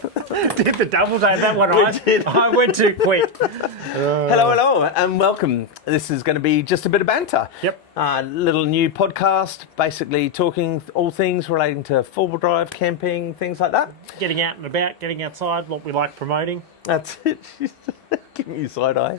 Did the double take that one? I went too quick. Hello, and welcome. This is going to be just a bit of banter. Yep. Little new podcast, basically talking all things relating to four-wheel drive, camping, things like that. Getting out and about, getting outside, what we like promoting. That's it. Giving you side eye.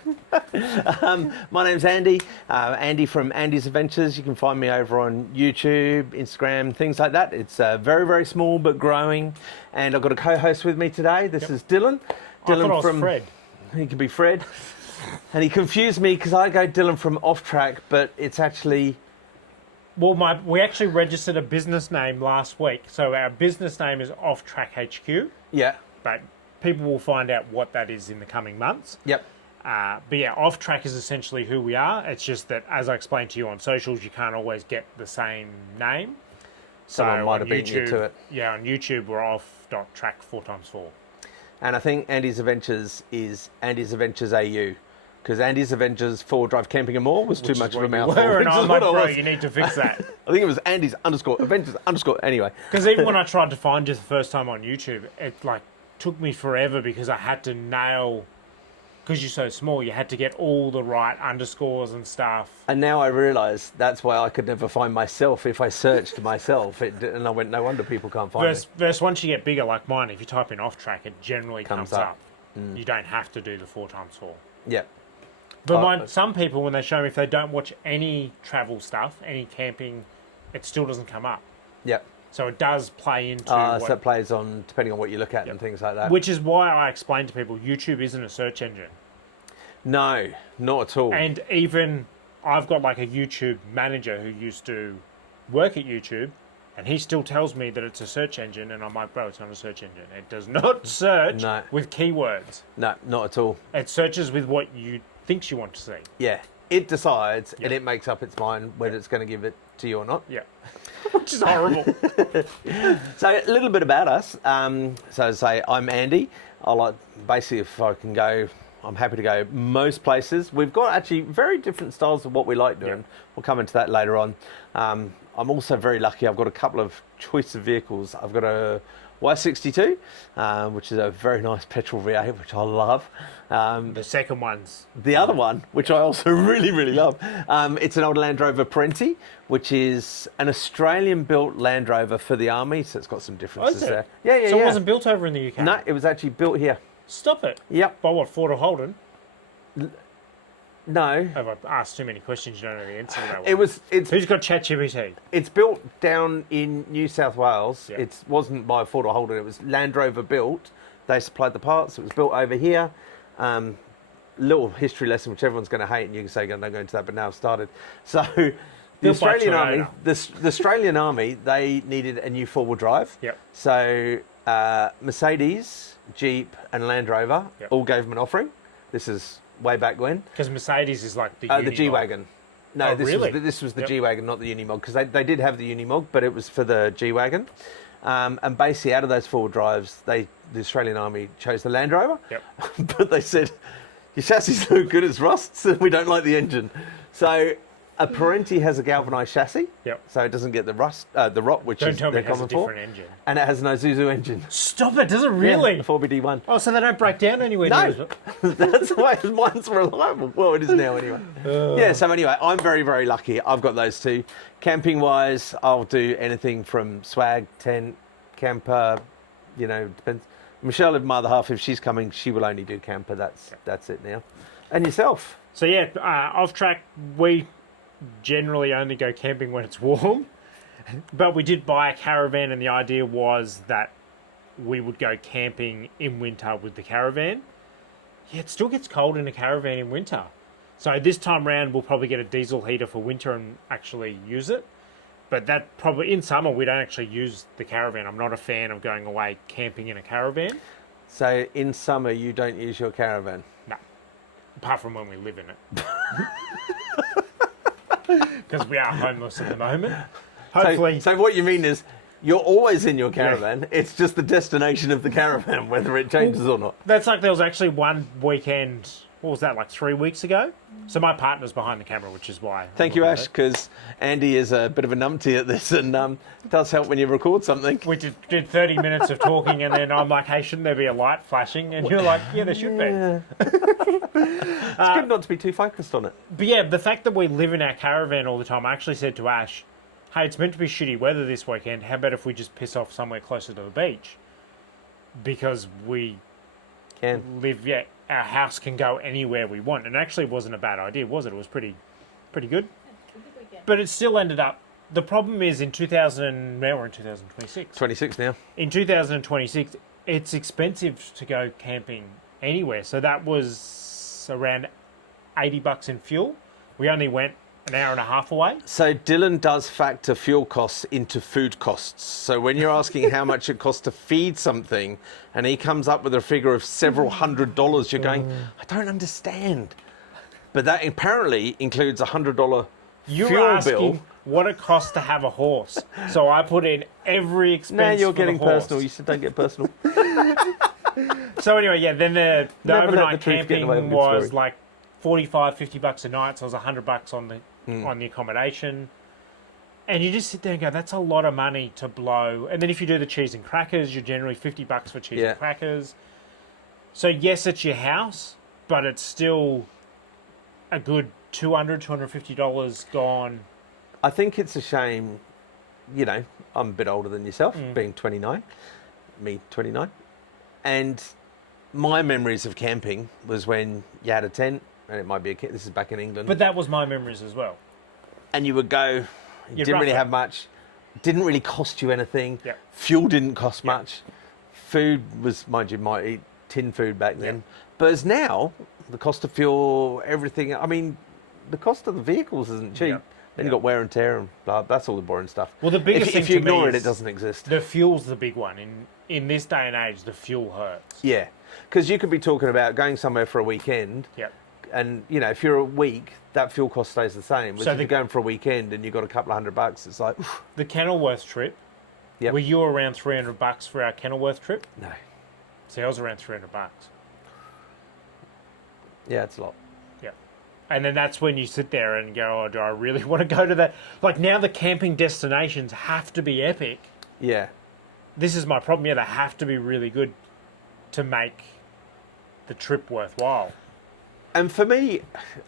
My name's Andy. Andy from Andy's Adventures. You can find me over on YouTube, Instagram, things like that. It's very, very small but growing. And I've got a co-host with me today. This is Dylan. I thought I was Fred. He could be Fred. And he confused me because I go Dylan from Off Track, but it's actually... Well, we actually registered a business name last week. So our business name is Off Track HQ. Yeah. But people will find out what that is in the coming months. Yep. But yeah, Off Track is essentially who we are. It's just that, as I explained to you on socials, you can't always get the same name. Someone might have beaten you to it. Yeah, on YouTube, we're off.track 4x4. And I think Andy's Adventures is Andy's Adventures AU. Because Andy's Adventures 4 Drive Camping and More was too much of a mouthful. And I'm like, bro, you need to fix that. I think it was Andy's _Adventures _ anyway. Because even when I tried to find you the first time on YouTube, it like took me forever because I had to nail, because you're so small, you had to get all the right underscores and stuff. And now I realise that's why I could never find myself if I searched myself. And I went, no wonder people can't find me. Versus once you get bigger, like mine, if you type in Off Track, it generally comes up. You don't have to do the 4x4. Yeah. But some people, when they show me, if they don't watch any travel stuff, any camping, it still doesn't come up. Yep. So it does play into... so it plays on, depending on what you look at and things like that. Which is why I explain to people, YouTube isn't a search engine. No, not at all. And even, I've got like a YouTube manager who used to work at YouTube, and he still tells me that it's a search engine, and I'm like, bro, it's not a search engine. It does not search with keywords. No, not at all. It searches with what you thinks you want to see. Yeah. It decides, and it makes up its mind whether it's going to give it to you or not. Yeah. Which is horrible. So a little bit about us. So say I'm Andy. Basically, if I can go, I'm happy to go most places. We've got actually very different styles of what we like doing. We'll come into that later on. I'm also very lucky. I've got a couple of choice of vehicles. I've got a Y62, which is a very nice petrol V8, which I love. The second one's... The other one, which I also really, really love, it's an old Land Rover Parenti, which is an Australian-built Land Rover for the Army, so it's got some differences there. Yeah. So it wasn't built over in the UK? No, it was actually built here. Stop it. Yep. By what, Ford or Holden? No. Have I asked too many questions? You don't know the answer to that one. Who's got ChatGPT? It's built down in New South Wales. Yep. It wasn't by Ford or Holden. It was Land Rover built. They supplied the parts. It was built over here. Little history lesson, which everyone's going to hate, and you can say, don't go into that, but now I've started. So the Australian Army, they needed a new four-wheel drive. Yep. So Mercedes, Jeep, and Land Rover all gave them an offering. This is way back when. Because Mercedes is like the G-Wagon. No, really? This was the G-Wagon, not the Unimog, because they did have the Unimog, but it was for the G-Wagon. And basically, out of those four drives, the Australian Army chose the Land Rover. Yep. But they said, your chassis is no good, it's rust, so we don't like the engine. So a Parenti has a galvanised chassis, so it doesn't get the rot, which is they're common for. Different engine. And it has an Isuzu engine. Stop it, does it really? Yeah, a 4BD1. Oh, so they don't break down anywhere No, that's why mine's reliable. Well, it is now anyway. Yeah, so anyway, I'm very, very lucky. I've got those two. Camping-wise, I'll do anything from swag, tent, camper, depends. Michelle, my other half, if she's coming, she will only do camper. That's it now. And yourself? So yeah, Off Track, we generally only go camping when it's warm. But we did buy a caravan, and the idea was that we would go camping in winter with the caravan. Yeah, it still gets cold in a caravan in winter. So this time round, we'll probably get a diesel heater for winter and actually use it. But that probably, in summer, we don't actually use the caravan. I'm not a fan of going away camping in a caravan. So in summer, you don't use your caravan? No. Apart from when we live in it. Because we are homeless at the moment. Hopefully. So what you mean is, you're always in your caravan. Yeah. It's just the destination of the caravan, whether it changes or not. That's like there was actually one weekend what was that, like 3 weeks ago? So my partner's behind the camera, which is why. Thank you, Ash, because Andy is a bit of a numpty at this, and it does help when you record something. We did 30 minutes of talking, and then I'm like, hey, shouldn't there be a light flashing? And you're like, yeah, there should be. Yeah. It's good not to be too focused on it. But yeah, the fact that we live in our caravan all the time, I actually said to Ash, hey, it's meant to be shitty weather this weekend. How about if we just piss off somewhere closer to the beach? Because we live, our house can go anywhere we want. And actually it wasn't a bad idea, was it? It was pretty good. But it still ended up, the problem is now we're in 2026. 26 now. In 2026, it's expensive to go camping anywhere. So that was around $80 in fuel. We only went an hour and a half away. So Dylan does factor fuel costs into food costs. So when you're asking how much it costs to feed something, and he comes up with a figure of several $100s, you're going, I don't understand. But that apparently includes $100 You're fuel asking bill. what it costs to have a horse. So I put in every expense. Now you're for getting the horse. personal. You said don't get personal. So anyway, then the Never let overnight the truth get in the way of a camping good was story. like $45-50 a night. So it was $100 on the accommodation. And you just sit there and go, that's a lot of money to blow. And then if you do the cheese and crackers, you're generally $50 for cheese and crackers. So yes, it's your house, but it's still a good $250 gone. I think it's a shame, I'm a bit older than yourself, being 29, me 29. And my memories of camping was when you had a tent, and it might be this is back in England. But that was my memories as well. And you would go, you didn't really have much, didn't really cost you anything. Yep. Fuel didn't cost much. Food was, mind you, might eat tin food back then. Yep. But as now, the cost of fuel, everything, I mean, the cost of the vehicles isn't cheap. Yep. Then you've got wear and tear and blah, that's all the boring stuff. Well, the biggest thing if you to me ignore it, is it doesn't exist. The fuel's the big one. In this day and age, the fuel hurts. Yeah, because you could be talking about going somewhere for a weekend. Yep. And, if you're a week, that fuel cost stays the same. Whereas So if you're going for a weekend and you've got a couple of $100, it's like, oof. The Kenilworth trip, Yep. were you around $300 for our Kenilworth trip? No. See, I was around $300. Yeah, it's a lot. Yeah. And then that's when you sit there and go, oh, do I really want to go to that? Like, now the camping destinations have to be epic. Yeah. This is my problem. Yeah, they have to be really good to make the trip worthwhile. And for me,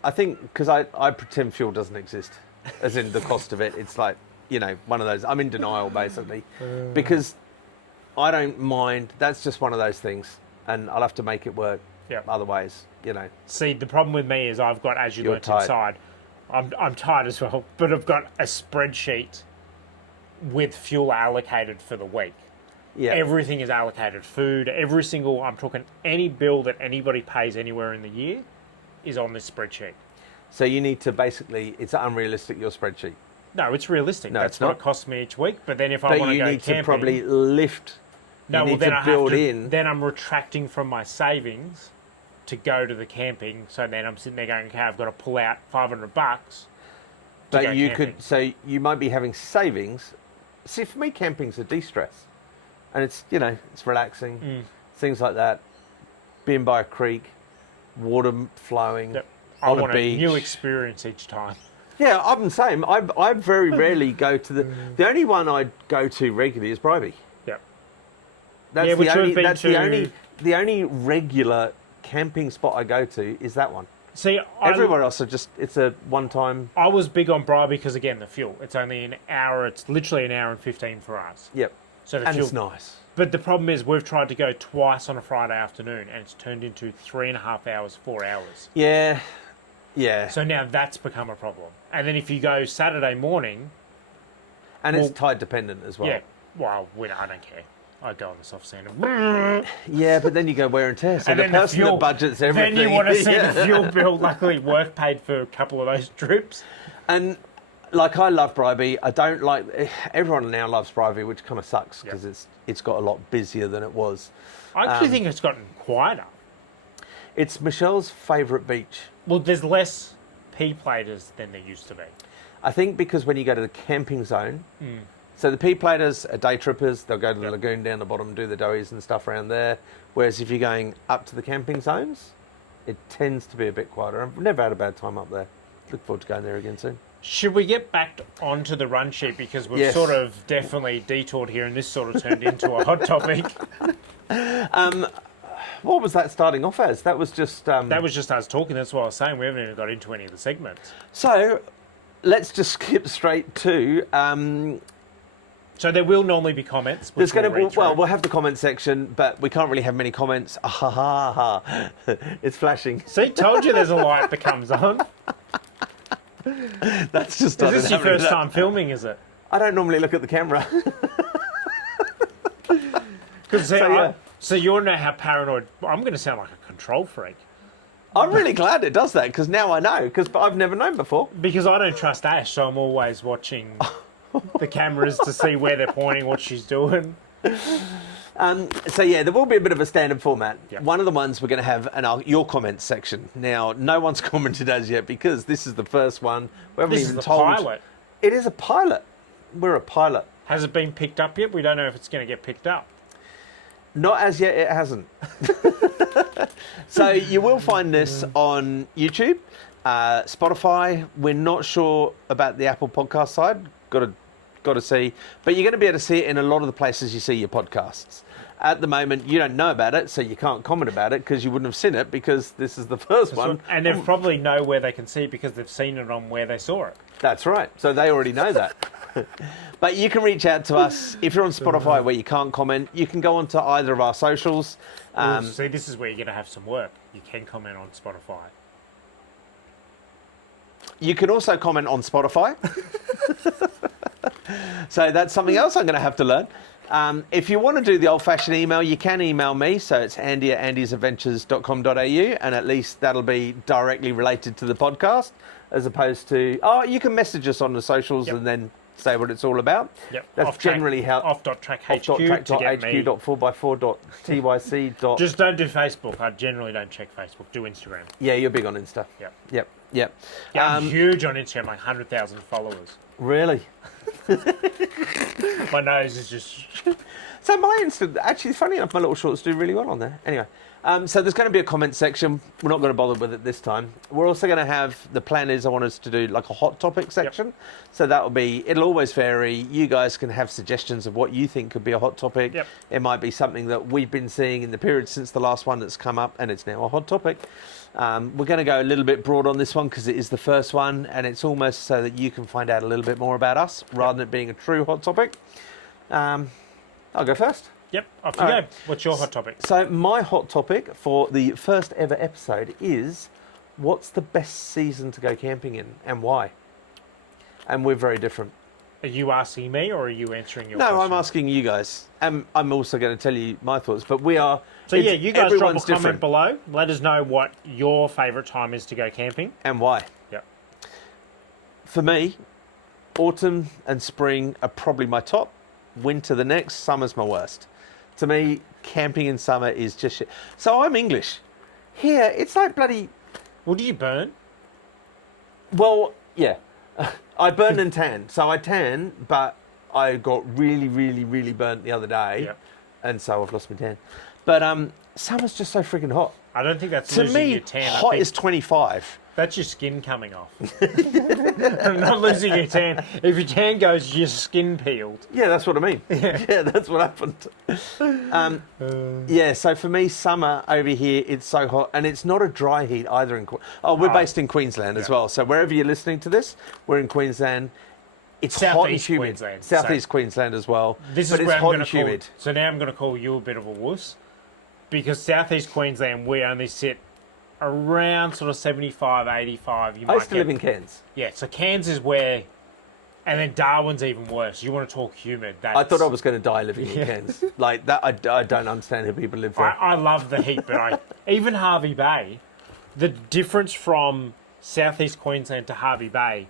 I think, because I pretend fuel doesn't exist, as in the cost of it. It's like, one of those, I'm in denial, basically. Because I don't mind, that's just one of those things. And I'll have to make it work otherwise, See, the problem with me is I've got, as you You're learnt tight. inside, I'm tired as well, but I've got a spreadsheet with fuel allocated for the week. Yeah. Everything is allocated. Food, I'm talking any bill that anybody pays anywhere in the year is on this spreadsheet. So you need to basically, it's unrealistic, your spreadsheet. No, it's realistic. No, That's it's what not. it costs me each week. But then if I But want to you go need camping, to probably lift, no, you well need then to I have build to. in. Then I'm retracting from my savings to go to the camping. So then I'm sitting there going, okay, I've got to pull out $500. But you could, so you might be having savings. See, for me, camping's a de-stress. And it's, it's relaxing, things like that. Being by a creek, water flowing, Yep. I on a want beach. a new experience each time. Yeah, I'm the same. I very rarely go to the only one I go to regularly is Bribie. Yep. That's Yeah, the which only, we've been that's to- the only regular camping spot I go to is that one. See, Everywhere else, it's a one-time. I was big on Bribie because, again, the fuel. It's only an hour. It's literally an hour and 15 for us. Yep. So the And fuel. it's nice. But the problem is we've tried to go twice on a Friday afternoon and it's turned into 3.5 hours, 4 hours. Yeah. Yeah. So now that's become a problem. And then if you go Saturday morning... And it's tide dependent as well. Yeah, well, I don't care. I go on the soft sand and... Yeah, but then you go wear and tear. So And the then the person fuel- that budgets everything. Then you want to see Yeah. the fuel bill. Luckily, work paid for a couple of those trips. And like I love Bribie. I don't like everyone now loves Bribie, which kind of sucks because it's got a lot busier than it was. I actually think it's gotten quieter. It's Michelle's favourite beach. Well, there's less P-platers than there used to be. I think because when you go to the camping zone, so the P-platers are day trippers. They'll go to the lagoon down the bottom, do the doughies and stuff around there. Whereas if you're going up to the camping zones, It tends to be a bit quieter. I've never had a bad time up there. Look forward to going there again soon. Should we get back onto the run sheet, because we've Yes. sort of definitely detoured here, and this sort of turned into a hot topic. What was that starting off as? That was just... That was just us talking. That's what I was saying. We haven't even got into any of the segments. So, let's just skip straight to... So there will normally be comments. There's which going we'll to read through. we'll have the comment section, but we can't really have many comments. Ah, ha, ha, ha. It's flashing. See, told you there's a light that comes on. That's just... Is this your first time filming, is it? I don't normally look at the camera. So you want to know how paranoid... I'm going to sound like a control freak. I'm really glad it does that, because now I know, because I've never known before. Because I don't trust Ash, so I'm always watching the cameras to see where they're pointing, what she's doing. So yeah, there will be a bit of a standard format. Yep. One of the ones we're going to have your comments section. Now, no one's commented as yet because this is the first one. We haven't This even is the told. pilot. It is a pilot. We're a pilot. Has it been picked up yet? We don't know if it's going to get picked up. Not as yet. It hasn't. So you will find this on YouTube, Spotify. We're not sure about the Apple Podcast side. Got to see, but you're going to be able to see it in a lot of the places you see your podcasts. At the moment, you don't know about it, so you can't comment about it because you wouldn't have seen it because this is the first one. And they probably know where they can see it because they've seen it on where they saw it. That's right. So they already know that. But you can reach out to us. If you're on Spotify where you can't comment, you can go onto either of our socials. See, this is where you're going to have some work. You can comment on Spotify. You can also comment on Spotify. So that's something else I'm going to have to learn. If you want to do the old-fashioned email, you can email me. So it's andy@andysadventures.com.au, and at least that'll be directly related to the podcast, as opposed to... Oh, you can message us on the socials and then say what it's all about. Yep. That's generally how... Off.track.hq to get me. Off.track.hq.4x4.ty.c. Just don't do Facebook. I generally don't check Facebook. Do Instagram. Yeah, you're big on Insta. Yep. Yep. Yep. Yeah, I'm huge on Instagram, like 100,000 followers. Really? My nose is just... So my Insta, actually, funny enough, my little shorts do really well on there. Anyway, so there's going to be a comment section. We're not going to bother with it this time. We're also going to have, the plan is I want us to do like a hot topic section. Yep. So that will be, it'll always vary. You guys can have suggestions of what you think could be a hot topic. Yep. It might be something that we've been seeing in the period since the last one that's come up, and it's now a hot topic. We're going to go a little bit broad on this one because it is the first one, and it's almost so that you can find out a little bit more about us rather than it being a true hot topic. I'll go first. Yep, off you go. What's your hot topic? So my hot topic for the first ever episode is, what's the best season to go camping in and why? And we're very different. Are you asking me or are you answering your question? No, I'm asking you guys. I'm also going to tell you my thoughts, but we are... So yeah, you guys drop a everyone's comment different. below. Let us know what your favourite time is to go camping. And why. Yep. For me, autumn and spring are probably my top. Winter the next. Summer's my worst. To me, camping in summer is just shit. So I'm English. Here, it's like bloody... Well, do you burn? Well, yeah. I burn and tan. So I tan, but I got really, really, really burnt the other day. Yep. And so I've lost my tan. But summer's just so freaking hot. I don't think that's To losing me, your tan. hot I think is 25. that's your skin coming off. I'm not losing your tan. If your tan goes, your skin peeled. Yeah, that's what I mean. Yeah, that's what happened. Yeah, so for me, summer over here, it's so hot. And it's not a dry heat either. We're based in Queensland as well. So wherever you're listening to this, we're in Queensland. It's hot and Southeast humid. Queensland. Southeast Queensland as well. This but is it's where I'm hot going and to call. humid. So now I'm going to call you a bit of a wuss, because Southeast Queensland, we only sit around sort of 75, 85. You I might used to live in Cairns. Yeah, so Cairns is where, and then Darwin's even worse. You want to talk humid. I thought I was going to die living in Cairns. Like that, I don't understand how people live there. I love the heat, but even Harvey Bay, the difference from Southeast Queensland to Harvey Bay,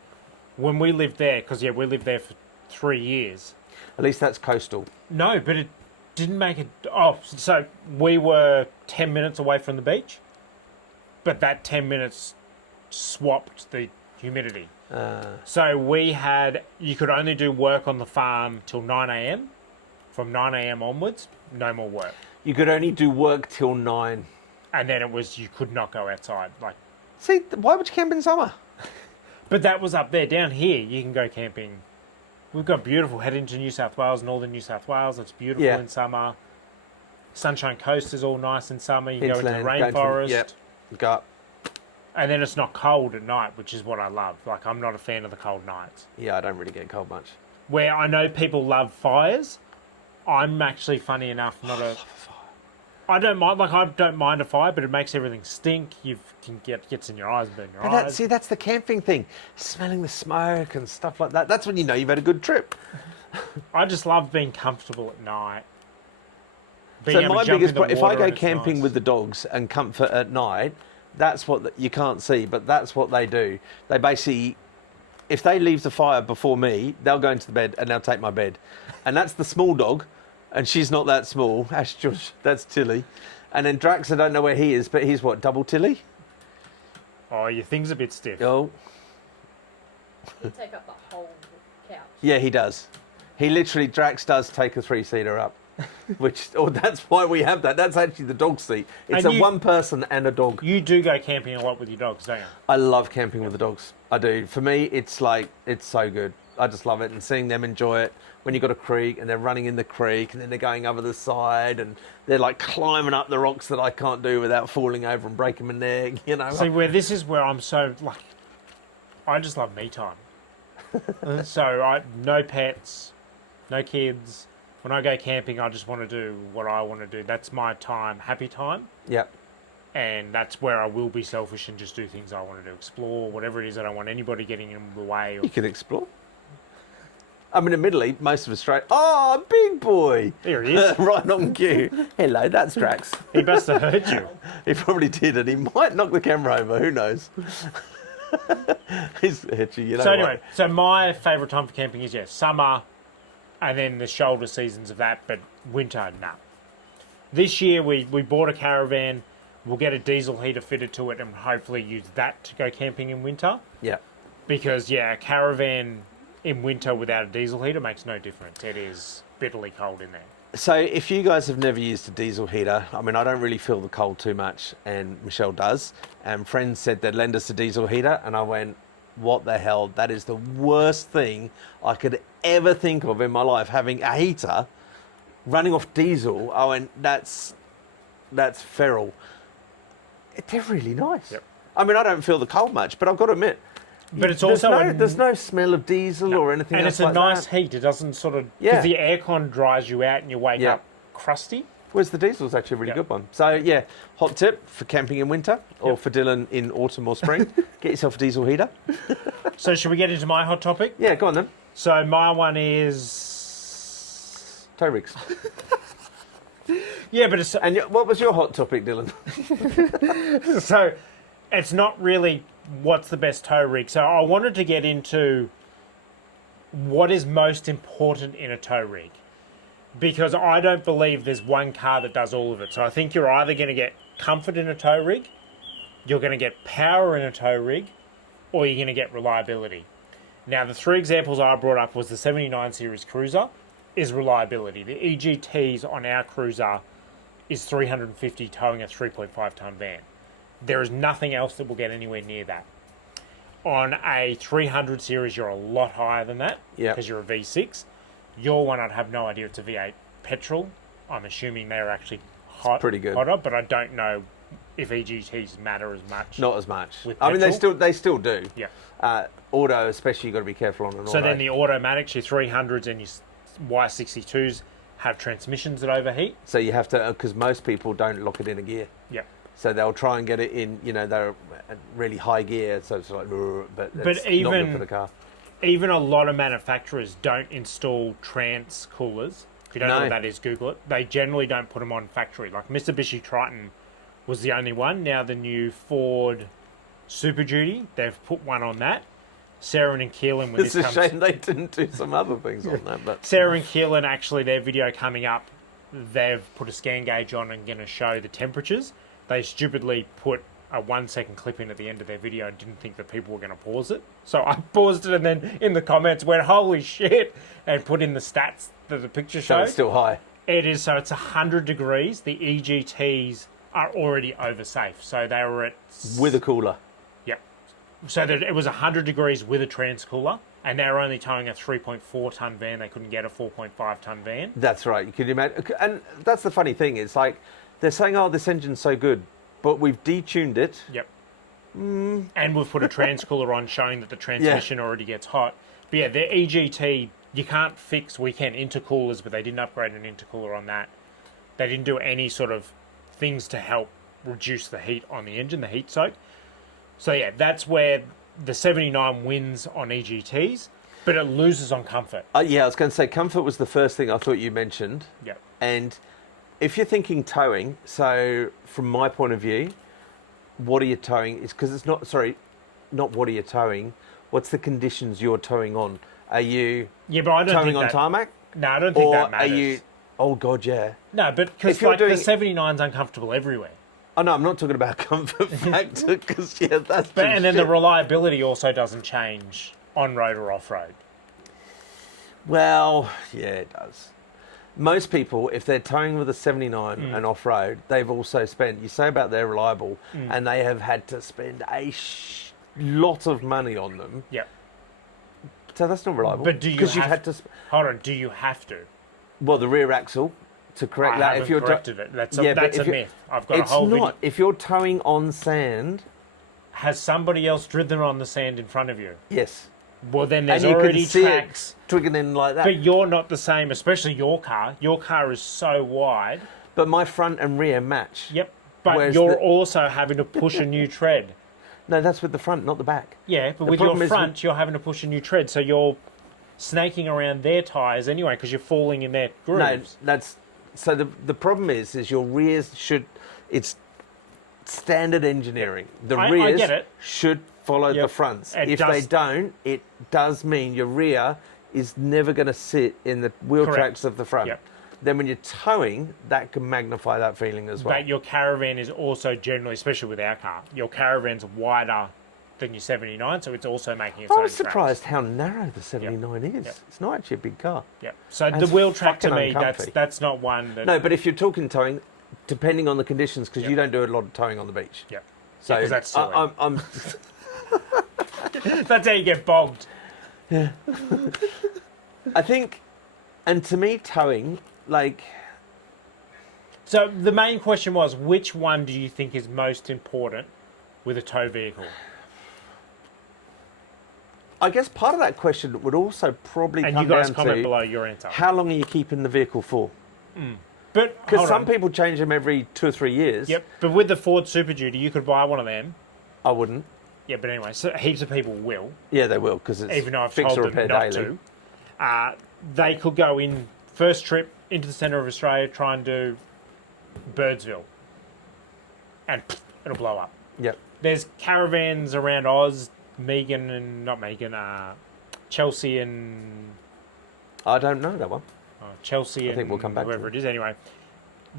when we lived there, because we lived there for 3 years. At least that's coastal. No, but it didn't make it. Oh, so we were 10 minutes away from the beach, but that 10 minutes swapped the humidity. So you could only do work on the farm till 9 a.m. From 9 a.m. onwards, no more work. You could only do work till 9. and then it was you could not go outside. Like, See, why would you camp in summer? but that was up there. Down here, you can go camping. We've got beautiful head into New South Wales, northern New South Wales. It's beautiful Yeah. in summer. Sunshine Coast is all nice in summer. You can go into the Hinterland, rainforest. Yep. Go up. And then it's not cold at night, which is what I love. Like, I'm not a fan of the cold nights. Yeah, I don't really get cold much. Where I know people love fires, I'm actually, funny enough, not a... I don't mind. Like, I don't mind a fire, but it makes everything stink. Gets in your eyes, burn your eyes. That's the camping thing. Smelling the smoke and stuff like that. That's when you know you've had a good trip. I just love being comfortable at night. So my biggest problem, if I go camping with the dogs and comfort at night, that's what you can't see, but that's what they do. They basically, if they leave the fire before me, they'll go into the bed and they'll take my bed. And that's the small dog, and she's not that small. That's Tilly. And then Drax, I don't know where he is, but he's what, double Tilly? Oh, your thing's a bit stiff. Oh. You take up the whole couch. Yeah, he does. Drax does take a 3-seater up. That's why we have that. That's actually the dog seat. It's And one person and a dog. You do go camping a lot with your dogs, don't you? I love camping with the dogs. I do. For me, it's so good. I just love it, and seeing them enjoy it. When you've got a creek and they're running in the creek and then they're going over the side and they're like climbing up the rocks that I can't do without falling over and breaking my neck, you know. See, this is where I'm so, like, I just love me time. So no pets, no kids. When I go camping, I just want to do what I want to do. That's my time, happy time. Yep. And that's where I will be selfish and just do things I want to do. Explore, whatever it is. I don't want anybody getting in the way. You can explore. I mean, admittedly, most of Australia... Oh, big boy! There he is. Right on cue. Hello, that's Drax. He must have heard you. He probably did, and he might knock the camera over. Who knows? He's hit you, you know. So anyway, so my favourite time for camping is, summer, and then the shoulder seasons of that, but winter, nah. This year, we bought a caravan. We'll get a diesel heater fitted to it and hopefully use that to go camping in winter. Yeah. Because, a caravan in winter without a diesel heater makes no difference. It is bitterly cold in there. So if you guys have never used a diesel heater, I mean, I don't really feel the cold too much, and Michelle does. And friends said they'd lend us a diesel heater, and I went, what the hell? That is the worst thing I could ever think of in my life, having a heater running off diesel. I went, that's feral. They're really nice. Yep. I mean, I don't feel the cold much, but I've got to admit, But it's also there's no smell of diesel or anything and else it's a like nice that. heat. It doesn't sort of... Because the aircon dries you out and you wake up crusty. Whereas the diesel's actually a really good one. So, hot tip for camping in winter or for Dylan in autumn or spring, get yourself a diesel heater. So should we get into my hot topic? Yeah, go on then. So my one is... Tow rigs. Yeah, but it's... And what was your hot topic, Dylan? So it's not really what's the best tow rig. So I wanted to get into what is most important in a tow rig. Because I don't believe there's one car that does all of it. So I think you're either going to get comfort in a tow rig, you're going to get power in a tow rig, or you're going to get reliability. Now, the three examples I brought up was the 79 series Cruiser is reliability. The EGTs on our Cruiser is 350 towing a 3.5 ton van. There is nothing else that will get anywhere near that. On a 300 series, you're a lot higher than that because you're a V6. Your one, I'd have no idea. It's a V8 petrol. I'm assuming they're actually pretty good. hotter, but I don't know if EGTs matter as much. Not as much. With I mean, petrol. they still do. Yeah. Auto, especially, you've got to be careful on an auto. So then the automatics, your 300s and your Y62s have transmissions that overheat. So you have to, because most people don't lock it in a gear. Yeah. So they'll try and get it in, they're at really high gear, so it's like, but it's even, not good for the car. Even a lot of manufacturers don't install trans coolers. If you don't know what that is, Google it. They generally don't put them on factory. Like Mitsubishi Triton was the only one. Now the new Ford Super Duty, they've put one on that. Sarah and Keelan, when It's a shame they didn't do some other things on that. But Sarah and Keelan, actually, their video coming up, they've put a scan gauge on and going to show the temperatures. They stupidly put a 1 second clip in at the end of their video and didn't think that people were going to pause it. So I paused it and then in the comments went, holy shit, and put in the stats that the picture so showed. it's still high. It is, so it's 100 degrees. The EGTs are already over safe. So they were at... With a cooler. Yep. So that it was 100 degrees with a transcooler, and they were only towing a 3.4 ton van. They couldn't get a 4.5 ton van. That's right. You can imagine, and that's the funny thing. It's like they're saying, "Oh, this engine's so good," but we've detuned it. Yep. And we've put a transcooler on, showing that the transmission already gets hot. But yeah, the EGT, you can't fix. We can intercoolers, but they didn't upgrade an intercooler on that. They didn't do any sort of things to help reduce the heat on the engine, the heat soak. So yeah, that's where the 79 wins on EGTs, but it loses on comfort. Yeah, I was going to say comfort was the first thing I thought you mentioned. Yep. And if you're thinking towing, so from my point of view, what are you towing? It's because it's not, sorry, not what are you towing? What's the conditions you're towing on? Are you Yeah, but I don't towing think on that, tarmac? No, I don't think Or that matters. are you, oh God, yeah. No, but because If you're like doing- the 79's uncomfortable everywhere. Oh no, I'm not talking about comfort factor because yeah, that's But just and then the shit. reliability also doesn't change on road or off road. Well, yeah, it does. Most people, if they're towing with a 79 and off-road, they've also spent, you say about they're reliable, and they have had to spend a lot of money on them. Yep. So that's not reliable. But do you Because you've have- had to, Hold on, do you have to? well, the rear axle, to correct I that. haven't If you're corrected it. That's a, Yeah, but that's if a you're- myth. I've got a it's whole not. video. If you're towing on sand, Has somebody else driven on the sand in front of you? yes. Well, then there's And you already can see tracks. it twiggling like that. But you're not the same, especially your car. Your car is so wide. But my front and rear match. Yep. But Whereas you're the- also having to push a new tread. No, that's with the front, not the back. Yeah, but The with your problem is front, you're having to push a new tread. So you're snaking around their tyres anyway because you're falling in their grooves. No, that's so. The problem is your rears should. It's standard engineering. The I rears get it. should follow the Yep. fronts. It If does- they don't, it does mean your rear is never going to sit in the wheel Correct. tracks of the front. Yep. Then when you're towing, that can magnify that feeling as well. But your caravan is also generally, especially with our car, your caravan's wider than your 79, so it's also making its I own was tracks. surprised how narrow the 79 is. Yep. It's not actually a big car. Yeah. So And the it's wheel track to fucking me, uncomfy. that's not one that. No, but if you're talking towing, depending on the conditions, because Yep. you don't do a lot of towing on the beach. Yeah. So 'cause that's silly. I'm That's how you get bogged. I think, and to me, towing, like, So the main question was, which one do you think is most important with a tow vehicle? I guess part of that question would also probably And come you guys down comment to below your answer. how long are you keeping the vehicle for? But Because hold some on. people change them every 2 or 3 years. Yep. But with the Ford Super Duty, you could buy one of them. I wouldn't. Yeah, but anyway, so heaps of people will, Yeah, they will, because it's even though I've fix told or them repair not daily. to. They could go in first trip into the centre of Australia, try and do Birdsville, and it'll blow up. Yep. There's caravans around Oz, Chelsea and I don't know that one. Chelsea and think we'll come back to whoever it. it is. Anyway,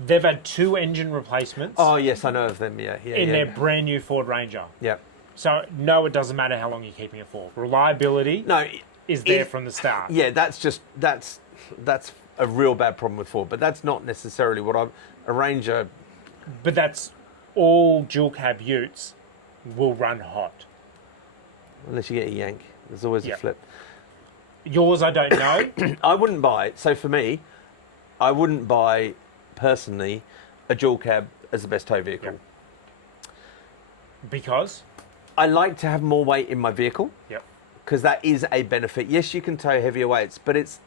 they've had 2 engine replacements Oh, yes, I know of them. Yeah, yeah, in yeah. their brand new Ford Ranger. Yeah. So no, it doesn't matter how long you're keeping it for. Reliability No, is there it- from the start. yeah, that's a real bad problem with Ford, but that's not necessarily what a Ranger. But that's all dual cab utes will run hot. Unless you get a yank, there's always Yeah. a flip. Yours, I don't know. I wouldn't buy. So for me, I wouldn't buy personally a dual cab as the best tow vehicle. Because? I like to have more weight in my vehicle Yep. because that is a benefit. Yes, you can tow heavier weights, but it's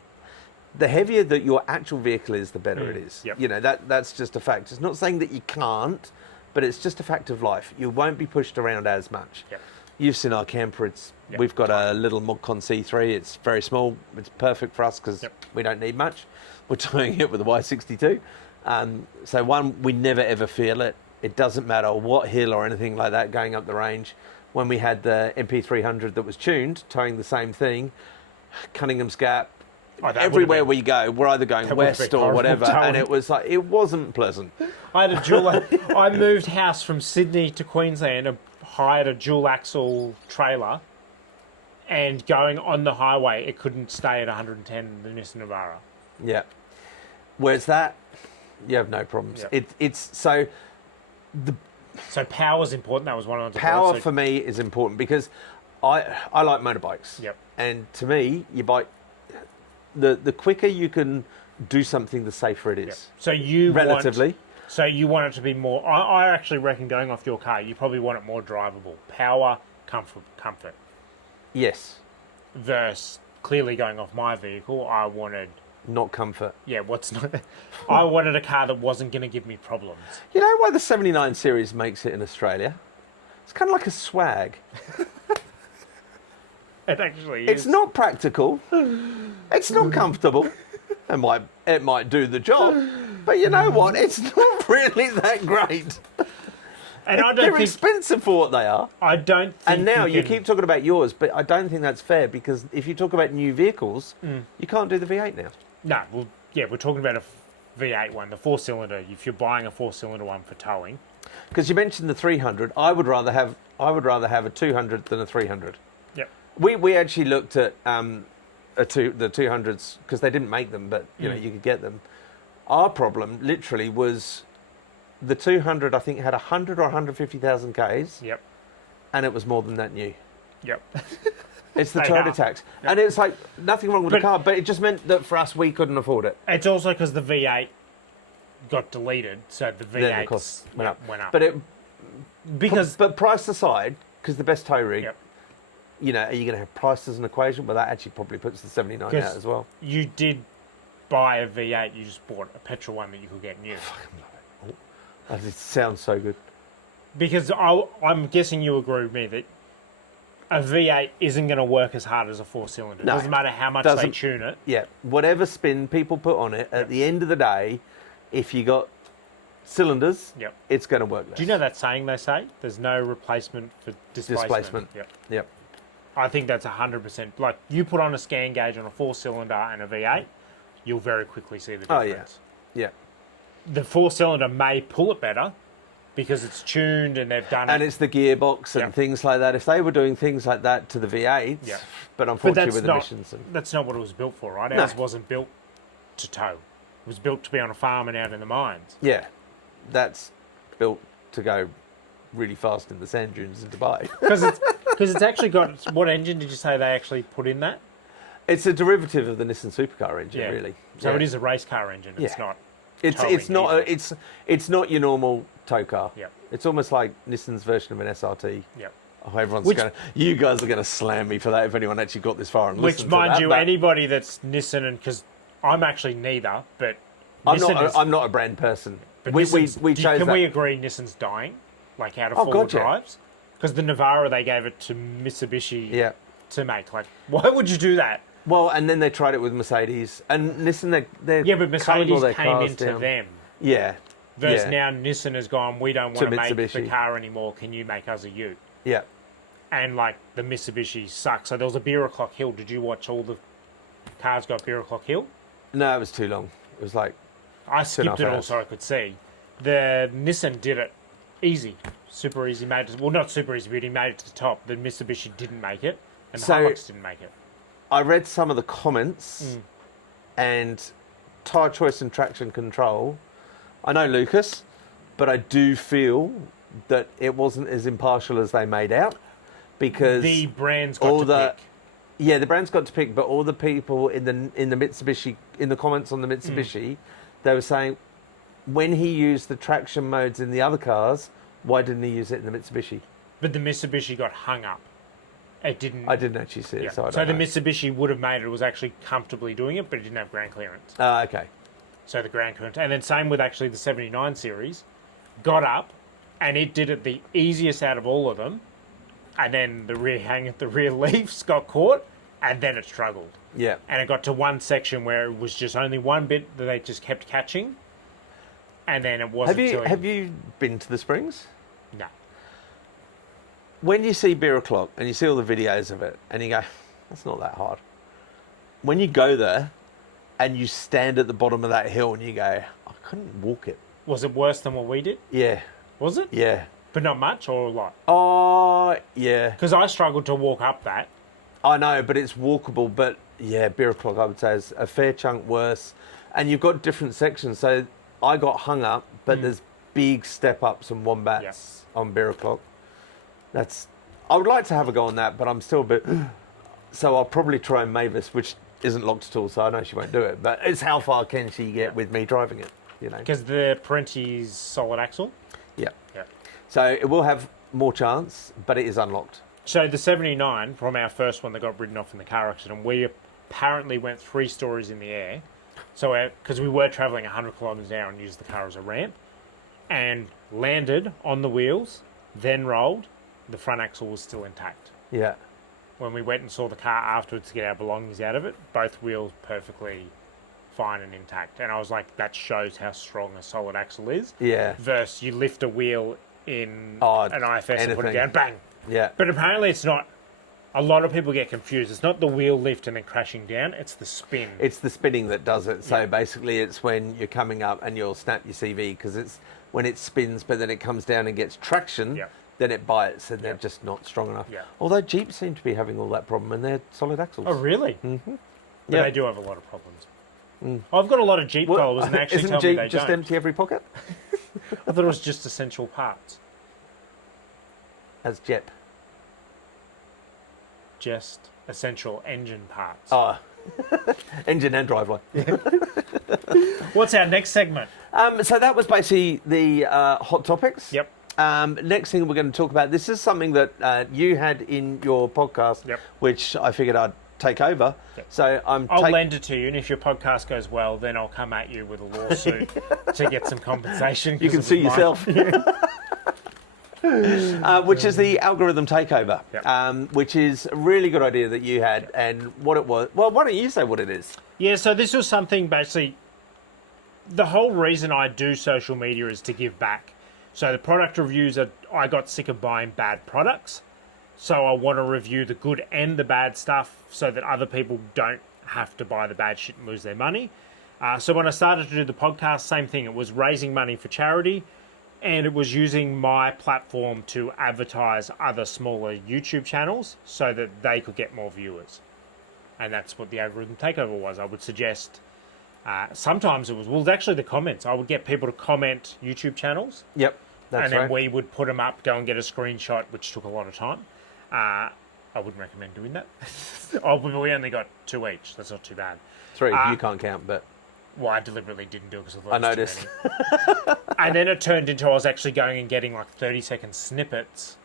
the heavier that your actual vehicle is, the better it is. Yep. You know, that's just a fact. It's not saying that you can't, but it's just a fact of life. You won't be pushed around as much. Yep. You've seen our camper. Yep. We've got a little Modcon C3. It's very small. It's perfect for us because Yep. we don't need much. We're towing it with a Y62. So one, we never ever feel it. It doesn't matter what hill or anything like that going up the range. When we had the MP300 that was tuned, towing the same thing, Cunningham's Gap, Oh, that everywhere would've we go, we're either going That would've west been or horrible whatever, towing. and it was like it wasn't pleasant. I had a dual. I moved house from Sydney to Queensland and hired a dual axle trailer. And going on the highway, it couldn't stay at 110 in the Nissan Navara. Yeah. Whereas that, you have no problems. Yeah. It's so So power's important. That was one of the Power points. for me is important because I like motorbikes. Yep. And to me, your bike, the quicker you can do something, the safer it is. Yep. So you Relatively. So you want it to be more. I actually reckon going off your car, you probably want it more drivable. Power, comfort. Yes. Versus clearly going off my vehicle, I wanted. Not comfort. Yeah, what's not? I wanted a car that wasn't going to give me problems. You know why the 79 series makes it in Australia? It's kind of like a swag. It actually is. It's not practical. It's not comfortable. It might do the job. But you know what? It's not really that great. And I don't They're think expensive for what they are. I don't think. And now you can, keep talking about yours, but I don't think that's fair because if you talk about new vehicles, you can't do the V8 now. No, well, yeah, we're talking about a V8 one, the 4-cylinder. If you're buying a 4-cylinder one for towing, Because you mentioned the 300, I would rather have a 200 than a 300. yep, We actually looked at the 200s because they didn't make them, but you know you could get them. Our problem literally was the 200. I think had 100 or 150,000 k's, yep, and it was more than that new. yep. It's the They Toyota are. tax, and it's like nothing wrong with the But- car, but it just meant that for us we couldn't afford it. It's also because the V8 got deleted, so the Then the V8 cost went up. Went up. But because but price aside, because the best tow rig, yep, you know, are you going to have price as an equation? Well, that actually probably puts the 79 'Cause- out as well. you did buy a V8, you just bought a petrol one that you could get new. That sounds so good. Because I'm guessing you agree with me that a V8 isn't going to work as hard as a 4-cylinder. It No, doesn't matter how much they doesn't. tune it. Yeah, whatever spin people put on it, at the end of the day, if you got cylinders, Yep. it's going to work less. Do you know that saying they say? There's no replacement for displacement. Yep. Yep. I think that's 100%. Like, you put on a scan gauge on a 4-cylinder and a V8, you'll very quickly see the Oh, difference. yeah. The 4-cylinder may pull it better because it's tuned and they've done And it. it's the gearbox and Yep. things like that. If they were doing things like that to the V8s, Yep. but But unfortunately that's with not, emissions. that's not what it was built for, right? No. Ours wasn't built to tow. It was built to be on a farm and out in the mines. Yeah, that's built to go really fast in the sand dunes in Dubai. Because it's actually got... What engine did you say they actually put in that? It's a derivative of the Nissan supercar engine, Yeah. really. So Yeah. it is a race car engine. It's Yeah. not... It's towing not either. it's not your normal tow car. Yep. It's almost like Nissan's version of an SRT. Yep. Oh, everyone's Which- going to... You guys are going to slam me for that if anyone actually got this far and Which, listened to mind that, you, but anybody that's Nissan and... Because I'm actually neither, but I'm Nissan not, is... I'm not a brand person. but We Nissan's- chose Can that. we agree Nissan's dying? Like, out of Oh, four-wheel gotcha. drives? Because the Navara, they gave it to Mitsubishi Yeah. to make. Like, why would you do that? Well, and then they tried it with Mercedes. And Nissan, they're Yeah, but cutting all Mercedes their came cars into down. them. Yeah. Versus yeah. now Nissan has gone, we don't want to make the Mitsubishi. car anymore. Can you make us a ute? Yeah. And, like, the Mitsubishi sucks. So there was a beer o'clock hill. Did you watch all the cars got beer o'clock hill? No, it was too long. It was like... I skipped it all hours. so I could see. The Nissan did it easy. Super easy. Made it, well, not super easy, but he made it to the top. The Mitsubishi didn't make it. And the So- Hilux didn't make it. I read some of the comments and tyre choice and traction control. I know Lucas, but I do feel that it wasn't as impartial as they made out because The brands got all to the pick. yeah, the brand's got to pick, but all the people in the Mitsubishi in the comments on the Mitsubishi, they were saying when he used the traction modes in the other cars, why didn't he use it in the Mitsubishi? But the Mitsubishi got hung up. It didn't. I didn't actually see it, Yeah. so I don't So the know. Mitsubishi would have made it. It was actually comfortably doing it, but it didn't have ground clearance. Okay. So the ground clearance, and then same with actually the 79 series, got up, and it did it the easiest out of all of them, and then the rear leaves got caught, and then it struggled, Yeah. and it got to one section where it was just only one bit that they just kept catching, and then it wasn't. Have you been to the Springs? No. When you see Beer O'Clock and you see all the videos of it and you go, that's not that hard. When you go there and you stand at the bottom of that hill and you go, I couldn't walk it. Was it worse than what we did? Yeah, Was it? yeah. But not much or a lot? Oh, yeah. Because I struggled to walk up that. I know, but it's walkable. But yeah, Beer O'Clock, I would say, is a fair chunk worse. And you've got different sections. So I got hung up, but there's big step ups and wombats on beer o'clock. I would like to have a go on that, but I'm still a bit. So I'll probably try Mavis, which isn't locked at all, so I know she won't do it. But it's how far can she get with me driving it? You know, Because the Parenti's solid axle. yeah. Yeah. So it will have more chance, but it is unlocked. So the 79 from our first one that got ridden off in the car accident, we apparently went 3 stories in the air. So because we were travelling 100 kilometres an hour and used the car as a ramp, and landed on the wheels, then rolled. The front axle was still intact. Yeah. When we went and saw the car afterwards to get our belongings out of it, both wheels perfectly fine and intact. And I was like, that shows how strong a solid axle is. Yeah. Versus you lift a wheel in an IFS and put it down, bang. Yeah. But apparently it's not. A lot of people get confused. It's not the wheel lift and then crashing down. It's the spin. It's the spinning that does it. So Yeah. basically it's when you're coming up and you'll snap your CV because it's when it spins, but then it comes down and gets traction. Yeah. Then it bites and they're just not strong enough. Yeah. Although Jeeps seem to be having all that problem and they're solid axles. Oh, really? Mm-hmm. But Yeah. they do have a lot of problems. I've got a lot of Jeep followers and they actually isn't tell me Jeep they just don't. empty every pocket? I thought it was just essential parts. As Jep. Just essential engine parts. Oh, engine and driveway. What's our next segment? So that was basically the hot topics. Yep. Next thing we're going to talk about, this is something that you had in your podcast, Yep. which I figured I'd take over. Yep. So I'll lend it to you, and if your podcast goes well, then I'll come at you with a lawsuit to get some compensation. You can sue yourself. Which is the algorithm takeover, Yep. which is a really good idea that you had, and what it was. Well, why don't you say what it is? Yeah, so this was something basically. The whole reason I do social media is to give back. So the product reviews are, I got sick of buying bad products. So I want to review the good and the bad stuff so that other people don't have to buy the bad shit and lose their money. So when I started to do the podcast, same thing. It was raising money for charity, and it was using my platform to advertise other smaller YouTube channels so that they could get more viewers. And that's what the algorithm takeover was. I would suggest, sometimes it was actually the comments. I would get people to comment YouTube channels. Yep, that's and then right. we would put them up, go and get a screenshot, which took a lot of time. I wouldn't recommend doing that. We only got 2 each. That's not too bad. 3, you can't count, but... Well, I deliberately didn't do it because I noticed. And then it turned into I was actually going and getting like 30-second snippets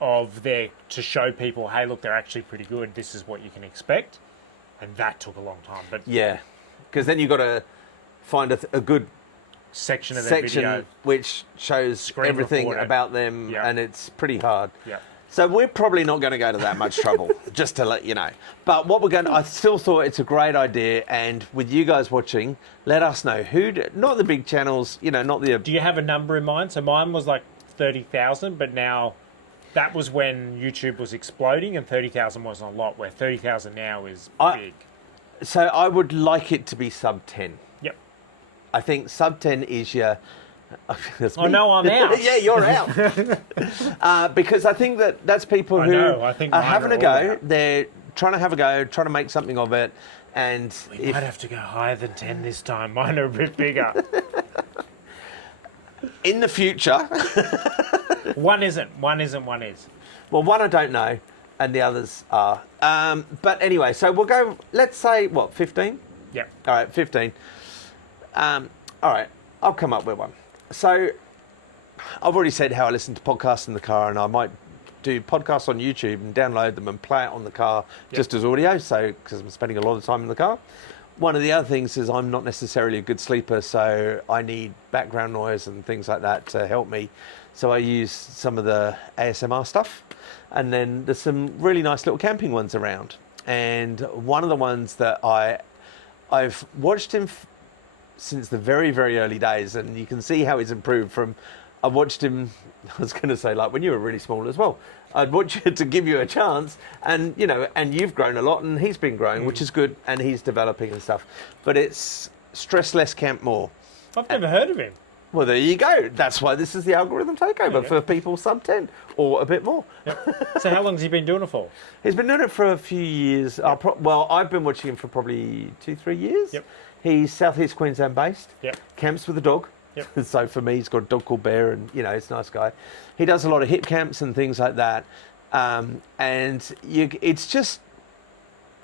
of to show people, hey, look, they're actually pretty good. This is what you can expect. And that took a long time. But Yeah, because then you've got to find a good section of their section video. which shows Screen everything record it. about them, Yeah. and it's pretty hard. Yeah. So we're probably not going to go to that much trouble, just to let you know. But what we're going to, I still thought it's a great idea, and with you guys watching, let us know not the big channels, not the... Do you have a number in mind? So mine was like 30,000, but now that was when YouTube was exploding, and 30,000 wasn't a lot, where 30,000 now is big. So I would like it to be sub 10. Yep. I think sub 10 is your... Oh, no, I'm out. Yeah, you're out. Because I think that's people who I think are mine having are a go. all out. They're trying to have a go, trying to make something of it. And We might have to go higher than 10 this time. Mine are a bit bigger. in the future... One isn't. One is. Well, one I don't know, and the others are. But anyway, so we'll go, let's say, 15? Yep. All right, 15. All right, I'll come up with one. So I've already said how I listen to podcasts in the car, and I might do podcasts on YouTube and download them and play it on the car just as audio, so because I'm spending a lot of time in the car. One of the other things is I'm not necessarily a good sleeper, so I need background noise and things like that to help me. So I use some of the ASMR stuff, and then there's some really nice little camping ones around. And one of the ones that I've watched him since the very, very early days, and you can see how he's improved from... I watched him, I was going to say, like, when you were really small as well. I'd watch you to give you a chance, and, and you've grown a lot, and he's been growing, which is good, and he's developing and stuff. But it's Stress Less, Camp More. I've never heard of him. Well, there you go. That's why this is the algorithm takeover for people sub 10 or a bit more. Yep. So how long has he been doing it for? He's been doing it for a few years. Well, I've been watching him for probably 2-3 years. Yep. He's Southeast Queensland based. Yep. Camps with a dog. Yep. So for me, he's got a dog called Bear, and he's a nice guy. He does a lot of hip camps and things like that, it's just.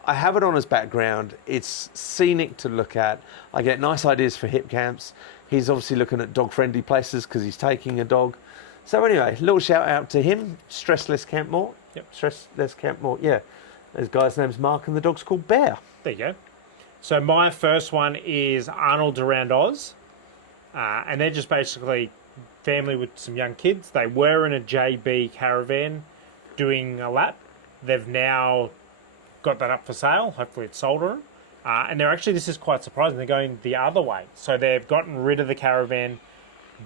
I have it on as background. It's scenic to look at. I get nice ideas for hip camps. He's obviously looking at dog-friendly places because he's taking a dog. So anyway, little shout out to him. Stressless Campmore. Yep. Stressless Campmore. Yeah. This guy's name's Mark, and the dog's called Bear. There you go. So my first one is Arnold's Around Oz. And they're just basically family with some young kids. They were in a JB caravan doing a lap. They've now got that up for sale. Hopefully it's sold on. And they're actually, this is quite surprising, they're going the other way. So they've gotten rid of the caravan,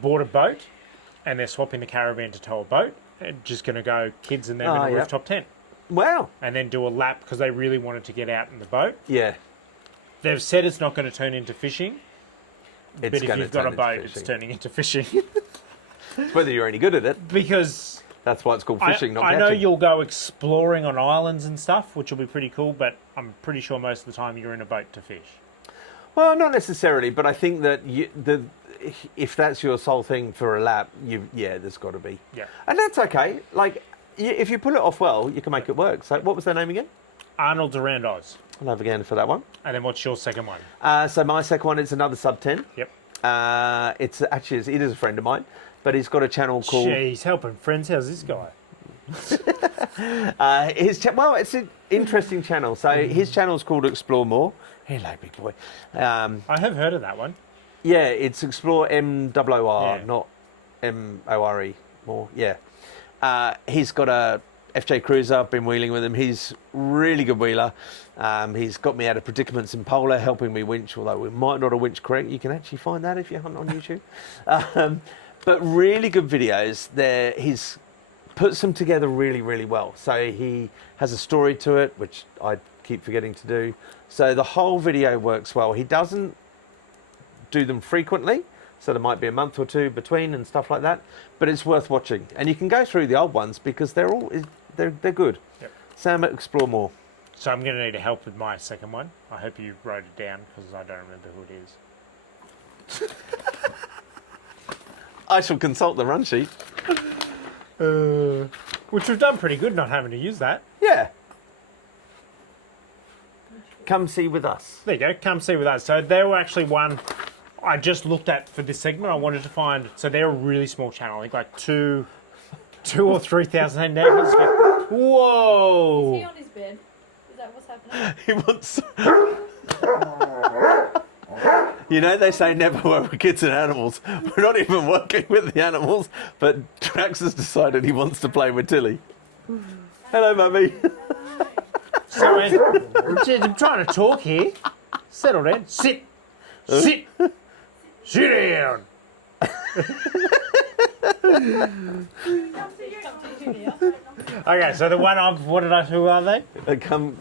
bought a boat, and they're swapping the caravan to tow a boat. They're just going to go kids and them in a rooftop tent. Wow. And then do a lap because they really wanted to get out in the boat. Yeah. They've said it's not going to turn into fishing. It's but if gonna you've got a turn boat, into it's fishing. turning into fishing. Whether you're any good at it. Because That's why it's called fishing, not I catching. know you'll go exploring on islands and stuff, which will be pretty cool, but I'm pretty sure most of the time you're in a boat to fish. Well, not necessarily, but I think that if that's your sole thing for a lap, there's got to be. Yeah. And that's okay. Like, if you pull it off well, you can make it work. So what was their name again? Arnold's Around Oz. I'll have again for that one. And then what's your second one? So my second one is another sub 10. Yep. It is a friend of mine, but he's got a channel called... Jeez, helping friends. How's this guy? It's an interesting channel. So his channel's called Explore More. Hello, big boy. I have heard of that one. Yeah, it's Explore MOOR, Yeah. not MORE. More, yeah. He's got a FJ Cruiser. I've been wheeling with him. He's really good wheeler. He's got me out of predicaments in polar, helping me winch, although we might not have winch correct. You can actually find that if you hunt on YouTube. But really good videos. He's puts them together really, really well. So he has a story to it, which I keep forgetting to do. So the whole video works well. He doesn't do them frequently, so there might be a month or two between and stuff like that, but it's worth watching. And you can go through the old ones because they're good. Yep. Sam at Explore More. So I'm going to need help with my second one. I hope you wrote it down because I don't remember who it is. I shall consult the run sheet. Which we've done pretty good not having to use that. Yeah. Come see with us. There you go. Come see with us. So they were actually one I just looked at for this segment. I wanted to find. So they're a really small channel. I think like 2 or 3,000 now. Whoa! Is he on his bed? Is that what's happening? He wants. They say never work with kids and animals. We're not even working with the animals, but Drax has decided he wants to play with Tilly. Hello, mummy. Sorry. I'm trying to talk here. Settle down. Sit. Sit. Sit down. Okay, so the one who are they? Come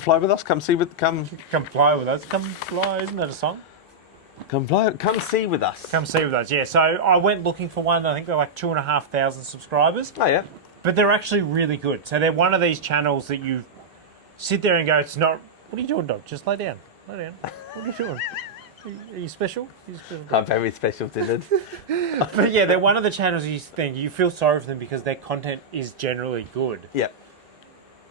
fly with us. Come see with. Come fly with us. Come fly. Isn't that a song? Come fly. Come see with us. Come see with us. Yeah. So I went looking for one. I think they're like 2,500 subscribers. Oh yeah. But they're actually really good. So they're one of these channels that you sit there and go, it's not. What are you doing, dog? Just lay down. Lay down. What are you doing? Are you special? I'm very special, Dylan. But yeah, they're one of the channels you think you feel sorry for them because their content is generally good. Yeah.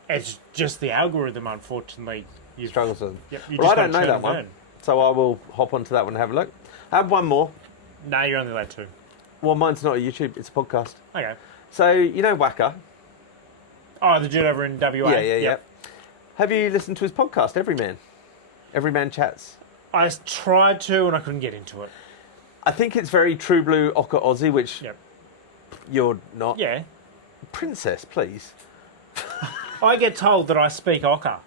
It's just the algorithm, unfortunately. Struggles with them. Yep, Well, I don't know that one, so I will hop onto that one and have a look. I have one more. No, you're only allowed 2. Well, mine's not a YouTube; it's a podcast. Okay. So Wacker. Oh, the dude over in WA. Yeah. Yep. Have you listened to his podcast, Everyman? Everyman Chats. I tried to, and I couldn't get into it. I think it's very True Blue Ocker Aussie, which Yep. you're not. Yeah. Princess, please. I get told that I speak Ocker.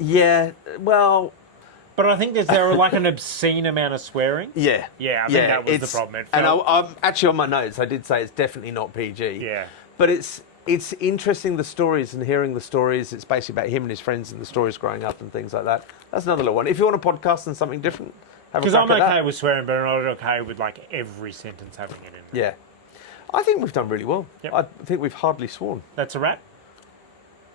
Yeah, well... But I think there like an obscene amount of swearing. Yeah. Yeah, I think that was the problem. And I'm actually on my notes, I did say it's definitely not PG. Yeah. But it's interesting, the stories and hearing the stories. It's basically about him and his friends and the stories growing up and things like that. That's another little one. If you want a podcast and something different, have a Because crack I'm at okay that. with swearing, but I'm not okay with like every sentence having it in there. Yeah. I think we've done really well. Yep. I think we've hardly sworn. That's a wrap?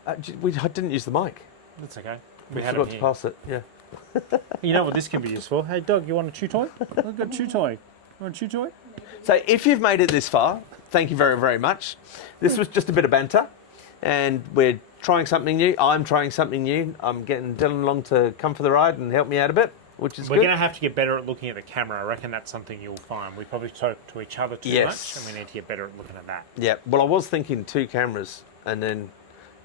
I didn't use the mic. That's okay. We had forgot it to here. pass it, yeah. You know what this can be used for? Hey, Doug, you want a chew toy? I've got a chew toy. You want a chew toy? So if you've made it this far, thank you very, very much. This was just a bit of banter, and we're trying something new. I'm trying something new. I'm getting Dylan along to come for the ride and help me out a bit, which is We're good. going to have to get better at looking at the camera. I reckon that's something you'll find. We probably talk to each other too Yes. much, and we need to get better at looking at that. Yeah, well, I was thinking 2 cameras and then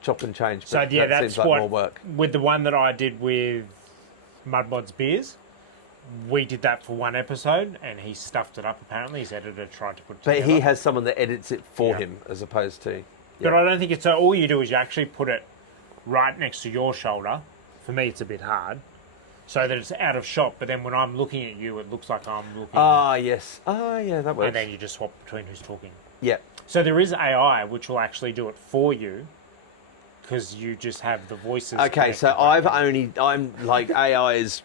chop and change, but So yeah, that that's seems like what more work. with the one that I did with Mudmod's beers. We did that for one episode, and he stuffed it up. Apparently, his editor tried to put it But together. he has someone that edits it for Yeah. him as opposed to... But Yeah. I don't think it's so. All you do is you actually put it right next to your shoulder. For me, it's a bit hard, so that it's out of shot. But then when I'm looking at you, it looks like I'm looking. Ah, yes. Ah, yeah, that works. And then you just swap between who's talking. Yeah. So there is AI which will actually do it for you, because you just have the voices. Okay, so connected. I'm like, AI is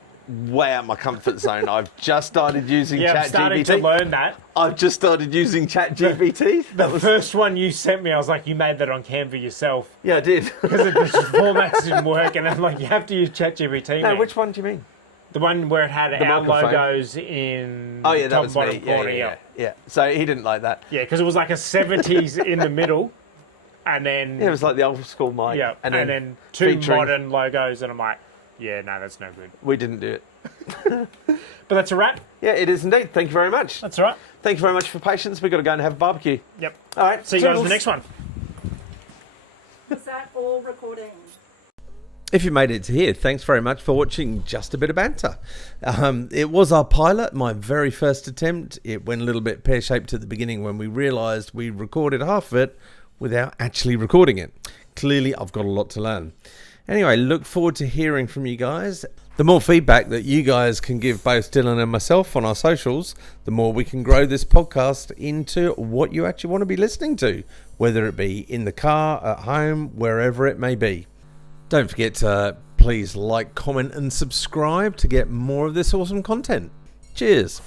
way out my comfort zone. I've just started using Yeah, I'm starting to ChatGPT. learn that. I've just started using ChatGPT. The first one you sent me, I was like, you made that on Canva yourself. Yeah, I did. Because the formats didn't work, and I'm like, you have to use ChatGPT. No, man. which one do you mean? The one where it had The our microphone. logos in Oh, yeah, that top was bottom me. Yeah, corner. yeah. So he didn't like that. Yeah, because it was like a 70s in the middle, and then Yeah, it was like the old school mic. yeah, and then 2 featuring- modern logos, and I'm like, yeah, no, that's no good. We didn't do it. But that's a wrap. Yeah, it is indeed. Thank you very much. That's all right. Thank you very much for patience. We've got to go and have a barbecue. Yep. All right. See you guys in toodles. the next one. Is that all recording? If you made it to here, thanks very much for watching Just a Bit of Banter. It was our pilot, my very first attempt. It went a little bit pear-shaped at the beginning when we realised we recorded half of it without actually recording it. Clearly, I've got a lot to learn. Anyway, look forward to hearing from you guys. The more feedback that you guys can give both Dylan and myself on our socials, the more we can grow this podcast into what you actually want to be listening to, whether it be in the car, at home, wherever it may be. Don't forget to please like, comment and subscribe to get more of this awesome content. Cheers.